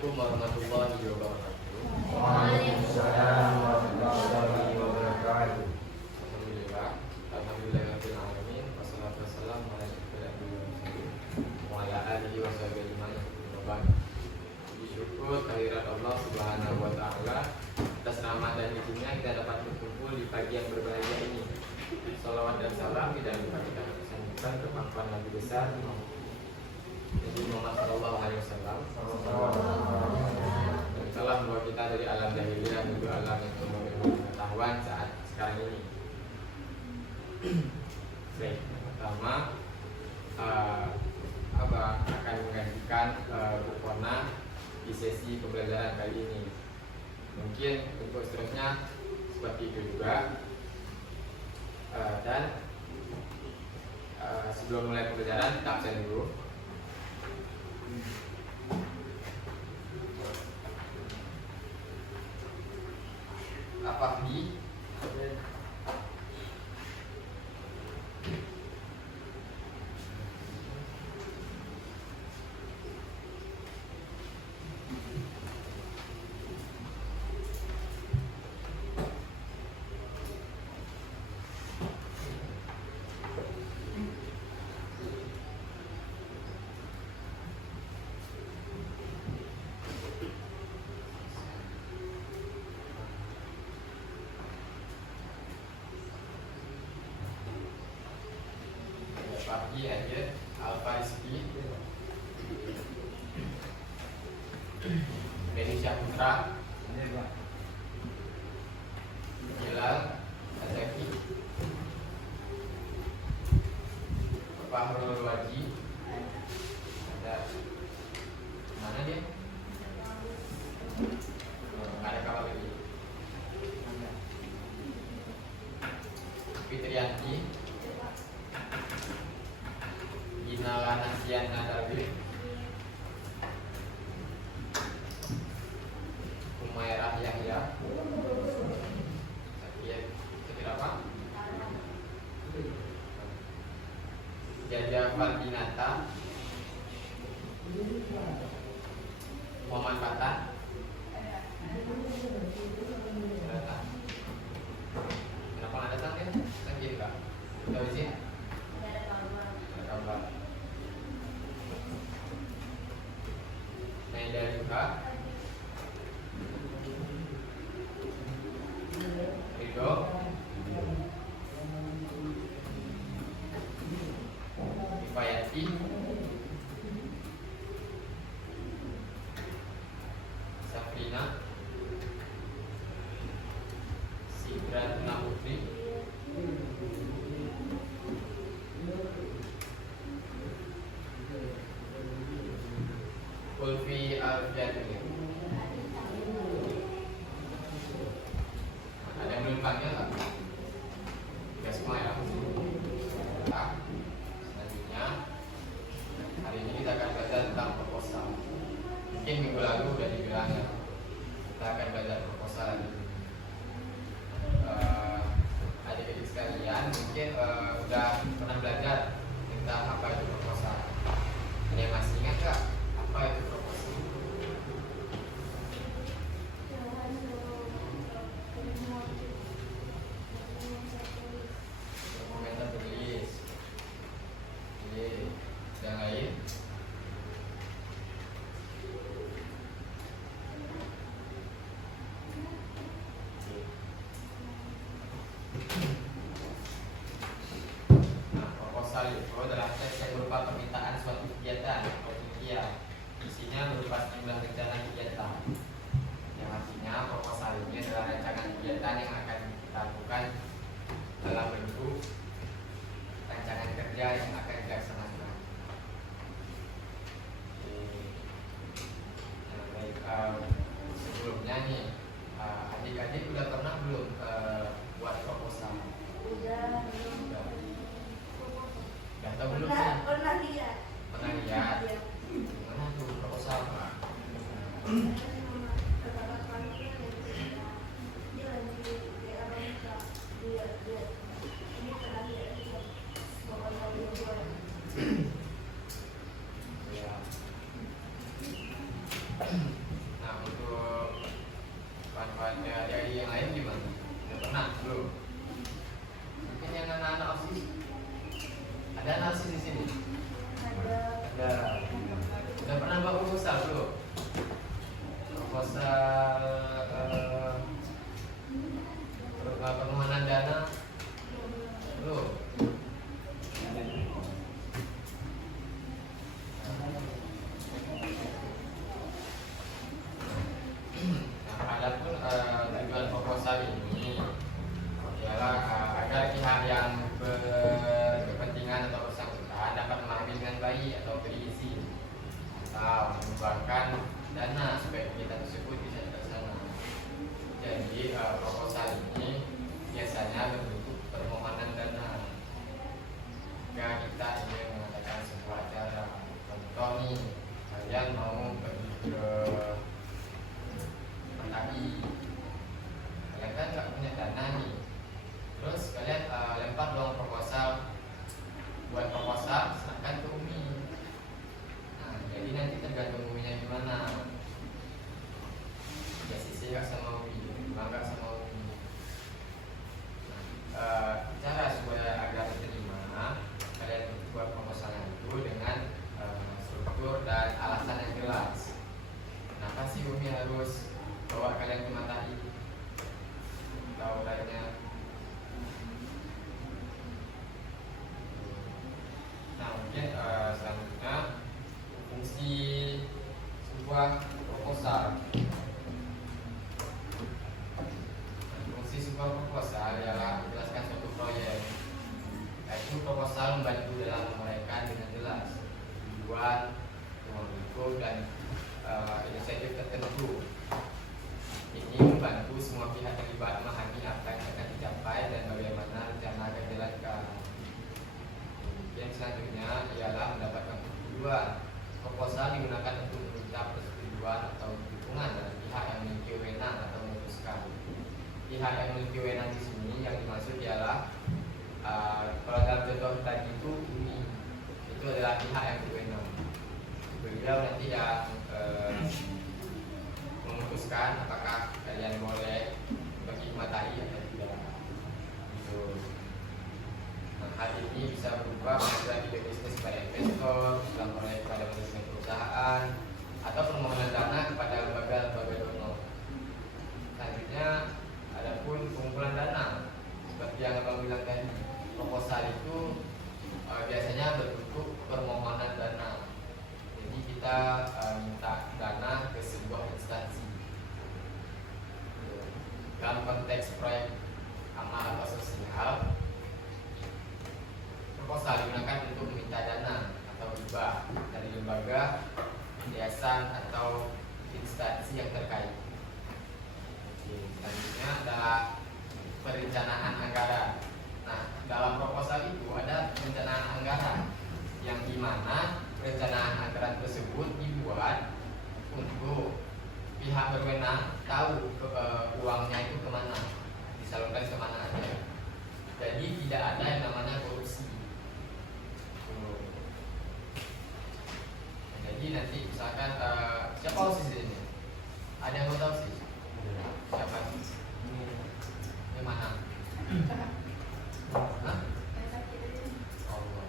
Assalamualaikum warahmatullahi wabarakatuh. Waalaikumsalam warahmatullahi wabarakatuh. Alhamdulillahirabbil alamin. Wassalatu wassalamu ala asyrofil mursalin wa ala alihi washabihi ajmain. Syukur kehadirat Allah Subhanahu wa taala atas rahmat dan izinnya kita dapat berkumpul di pagi yang berbahagia ini. Salawat dan salam tidak lupa kita sampaikan ke pangkuan Nabi besar Nabi Muhammad sallallahu alaihi wasallam. Salam buat kita dari alam jahiliyah menuju alam yang penuh dengan pengetahuan saat sekarang ini. Baik, pertama akan menggantikan Bukona di sesi pembelajaran kali ini. Mungkin untuk seterusnya seperti itu juga. Dan sebelum mulai pembelajaran kita absen dulu. Apa di pagi aja Al-Farizki Indonesia Putra Hilal Azaki Fahrul Waji ada mana dia? Ada kapal lagi Fitriyanti Inalana Siana David Umairah Yahya Sakit apa? Jaja Fardinata Muhammad Fatah kenapa nggak datang ya? Sakit nggak? Tahu sih? Ada kabar. Naida juga Ridho Ifayati Safrina Sidratna Putri Kulfi Al-Jadri. Ada yang belum panggil nggak? Tidak semua ya. Nah, selanjutnya hari ini kita akan belajar tentang proposal. Mungkin minggu lalu udah dibilang ya. Kita akan belajar proposal lagi. Adik-adik sekalian mungkin udah pernah belajar tentang apa itu proposal. Ada yang masih ingat nggak? Apa itu proposal? Dokumen tertulis. Oke, yang lain? Nah, proposal itu adalah teks yang berupa permintaan suatu kegiatan atau kegiatan. Isinya berupa sejumlah rencana kegiatan. Yang artinya proposal ini adalah rancangan kegiatan yang akan dilakukan dalam bentuk rancangan kerja yang akan dilaksanakan. Nah, baik, sebelumnya nih adik-adik udah pernah belum buat proposal? Udah Tahu belum sih? pernah lihat. Pernah lihat? Mana tuh proposal? matahari atau beri izin atau menyumbangkan dana supaya kegiatan tersebut bisa terlaksana. Jadi proposal ini biasanya berbentuk permohonan dana. Jika kita ingin mengadakan sebuah acara, contoh nih, kalian mau pergi ke Matahi, kalian kan nggak punya dana nih, terus kalian lempar dong proposal, buat proposal, serahkan ke Umi. Nah, jadi nanti tergantung Uminya gimana. Ya sisi nggak sama Umi, bangga sama Umi. Cara supaya agar diterima, kalian buat proposalnya itu dengan struktur dan alasan yang jelas. Kenapa sih Umi harus bawa kalian ke Matahi? Tahu lainnya. Nah, mungkin selanjutnya fungsi sebuah proposal. Fungsi sebuah proposal adalah menjelaskan suatu proyek. Yaitu proposal membantu dalam menguraikan dengan jelas tujuan, bentuk dan inisiatif tertentu. Ini membantu semua pihak terlibat memahami apa yang akan dicapai dan bagaimana rencana akan dijalankan. Yang selanjutnya ialah mendapatkan persetujuan. Proposal digunakan untuk meminta persetujuan atau dukungan dari pihak yang memiliki wewenang atau memutuskan. Pihak yang memiliki wewenang di sini yang dimaksud ialah kalau dalam contoh tadi itu adalah pihak yang berwenang. Beliau nanti yang memutuskan apakah kalian boleh pergi ke Matahi atau tidak. Gitu. Nah, hal ini bisa berupa pengajuan ide bisnis pada investor, dalam proyek pada manajemen perusahaan, atau permohonan dana kepada lembaga-lembaga donor. Selanjutnya, adapun pengumpulan dana, seperti yang Abang bilang tadi, proposal itu biasanya berbentuk permohonan dana. Jadi kita minta dana ke sebuah instansi. Dalam konteks proyek amal atau sosial, proposal digunakan untuk meminta dana atau hibah dari lembaga, yayasan atau instansi yang terkait. Selanjutnya adalah perencanaan anggaran. Nah, dalam proposal itu ada perencanaan anggaran yang dimana perencanaan anggaran tersebut dibuat untuk pihak berwenang tahu uangnya itu kemana, disalurkan kemana aja. Jadi tidak ada yang namanya korupsi. Jadi nanti misalkan siapa OSIS ini? Ada yang mau tahu sih? Siapa? Yang mana? Hah? Allah.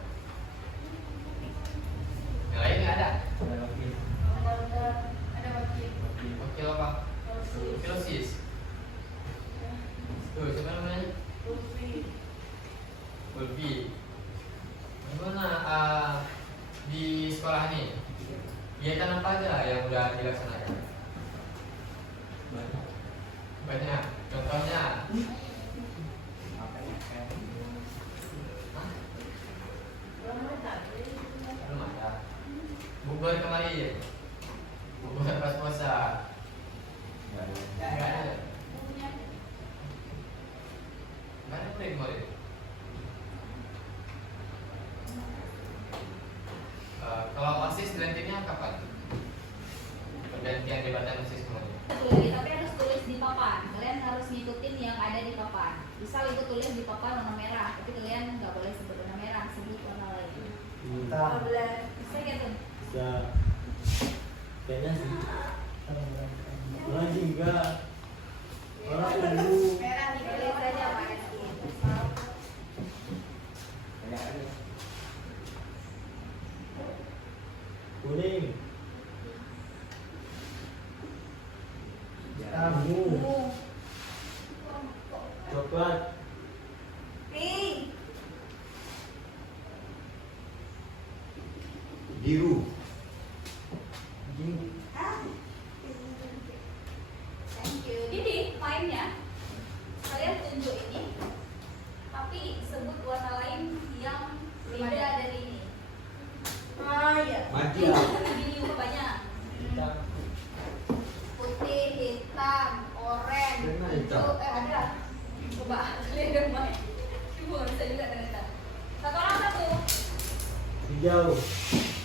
Yang lain nggak ada? Wakil apa? Wakil OSIS. Tuh, siapa namanya? Ulfi. Gimana di sekolah ini? Kegiatan apa aja yang udah dilaksanakan? Banyak. Contohnya? Belum ada. Bukber kemarin. Bukber pas puasa. Enggak ada. Enggak ada kemarin. Kalau OSIS dilantiknya kapan? Pergantian jabatan OSIS kemarin. Tapi harus tulis di papan. Kalian harus ngikutin yang ada di papan. Misal itu tulis di papan warna merah, tapi kalian nggak boleh sebut warna merah, sebut warna lain. Bisa gitu? Bisa. Kayaknya sih. Lagi enggak. Orang dulu. Merah nih, tulis aja Pak. Kuning. Abu. Coklat. Pink. Biru. Thank you. Ini mainnya. Kalian tunjuk ini, tapi sebut warna lain yang beda dari ini. Maju. Gini juga banyak. Hitam. Putih, hitam, oranye, Benar, hijau. hitam. Ada. Coba kalian yang main. Ibu nggak bisa juga ternyata. Satu orang satu. Hijau.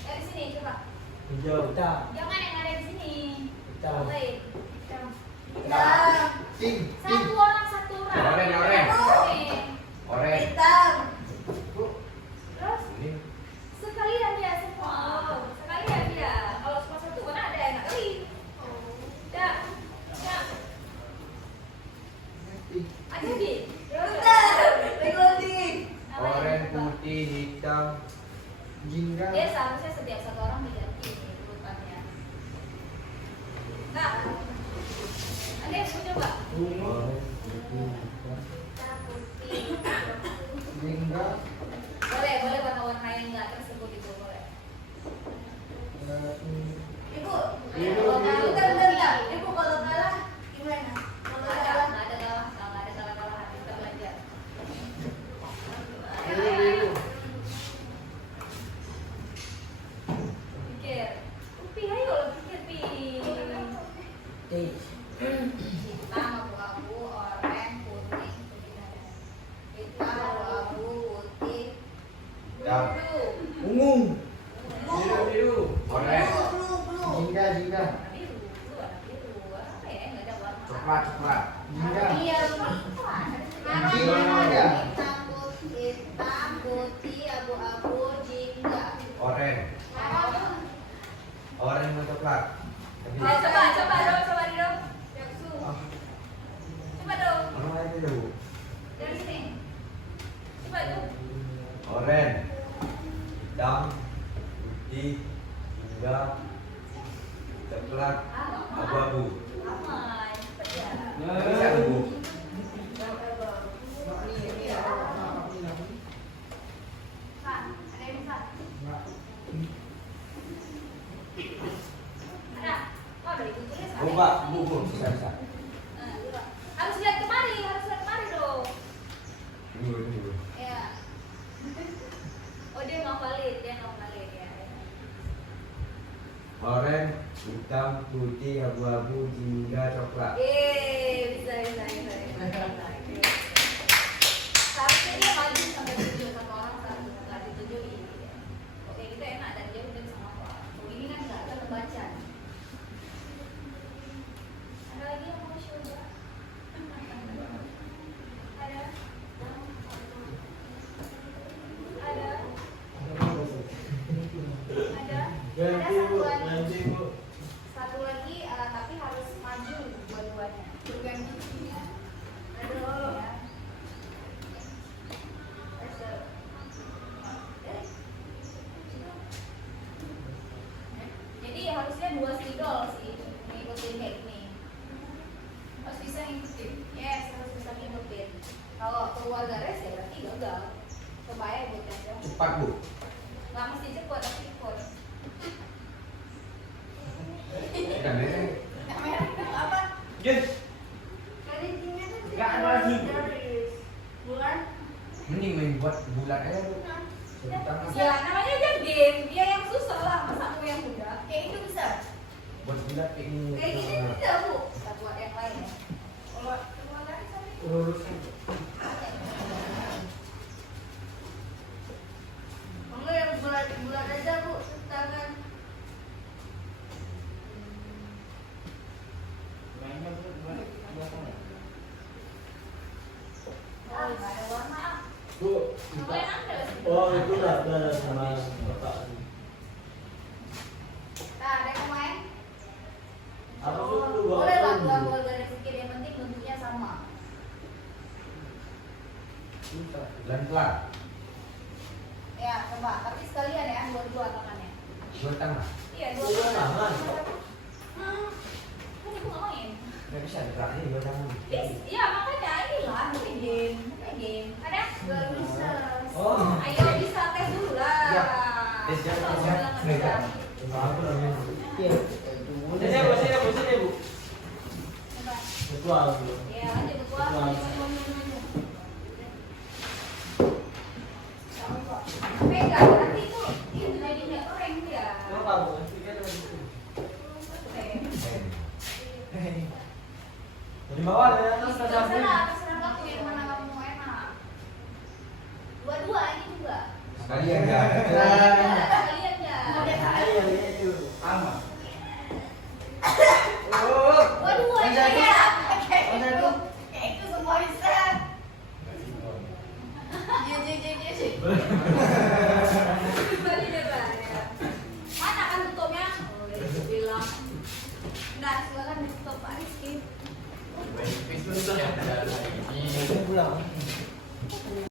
Dari sini coba. Hijau. Hitam. Jangan yang ada di sini. Hitam. Baik. Hitam. Hitam. Pink. Satu orang satu orang. Oranye, oranye. Oranye. Orange. Hitam. Bu. Terus Ini sekalian dia semua. Sekalian dia. Kalau cuma satu mana ada enak kali. Ya. Ya. Pink. Ada di. orange, putih, hitam. Jingga. Dia seharusnya setiap satu orang diganti urutannya. Nah, ada yang mau coba? Ungu. Hitam, putih. Jingga. Boleh warna-warna yang nggak tersebut itu boleh. Ibu, kalau bentar. Ibu kalau kalah gimana? Kalau kalah nggak ada kalah, kita belajar. Biru. Pikir, Upi ayo lo pikir pi. Hitam, abu-abu, oranye, putih, hitam, abu-abu, putih, Hitam. biru. Ungu. Biru. Orange. Jingga. Warna biru, warna biru. Apa ya? Nggak ada warna. Coklat, coklat. Jingga. Iya, Jingga. hitam, putih, abu-abu, jingga. Orange. Orange sama coklat. Tapi Coba dong. Yaksu. Coba dong. mana lagi tuh? Dari sini. Coba tuh. Orange. Hitam. Putih. Hingga. Coklat. Abu-abu. Aman. Cepat ya. Bisa Bu. Kak, ada yang bisa? Ada? Oh, dari itu tulis ada. Coba, Bu, bisa. Harus lihat kemari dong. Ini. Ya. Oh, dia ngapalin ya. Orange, hitam, putih, abu-abu, jingga, coklat. Bisa. Seharusnya dia maju sampai 7 satu orang satu nggak ditujuin. Oke, kita enak dari jauh dan sama orang. Begini kan nggak ada kebaca. Ada lagi yang mau coba? Ada? Ada? Ganti Bu. Ganti Bu. Satu lagi, tapi harus maju dua-duanya. Aduh. Jadi harusnya 2 spidol sih ngikutin kayak gini. Harus bisa ngikutin. Yes, harus bisa ngikutin. Kalau keluarga res ya berarti gagal. Coba ya buat aja. Cepat, Bu. Nggak mesti cepat, tapi ikut. Kita merah. Apa? Yes. Nggak ada lagi. Bulan? Mending main buat bulan aja, Bu. Ya namanya aja game. Dia yang susah lah, masa aku yang mudah. Kayak itu bisa. Buat bulan kayak gini. Kayak gini bisa bu. Kita buat yang lain ya. Kalau kedua lagi tadi. Kamu yang bulat aja bu, tangan. Oh, nggak ada warna. Bu. Kamu yang ambil sih. Oh, itu udah ada sama Bapak. Nah, ada yang main? Apa dulu Bapak? Boleh lah keluarga rezeki, yang penting bentuknya sama. Pelan-pelan. Ya, coba. Tapi sekalian ya, dua-dua tangannya. Dua tangan. Iya, Dua dua tangan. Kan ibu nggak main. Nggak bisa geraknya dua tangan. Iya, makanya inilah ini game. Ada? Gak bisa. Oh. Ayo bisa tes dulu lah. Ya. Tes ya, Kalau tes ya. bilang nggak bisa. Apa namanya? Iya. Sini Bu, sini Bu. Coba. Ketua Bu. Ya, lanjut ketua. Pegang, nanti itu ini jadi nggak keren ya. terserah kamu yang mana kamu mau enak. Dua-dua ini juga. Sekalian ya. Kalian ya. Ayo itu. Sama. Dua-dua ini Satu. ya. Satu. Kayak itu semua bisa. Jadi.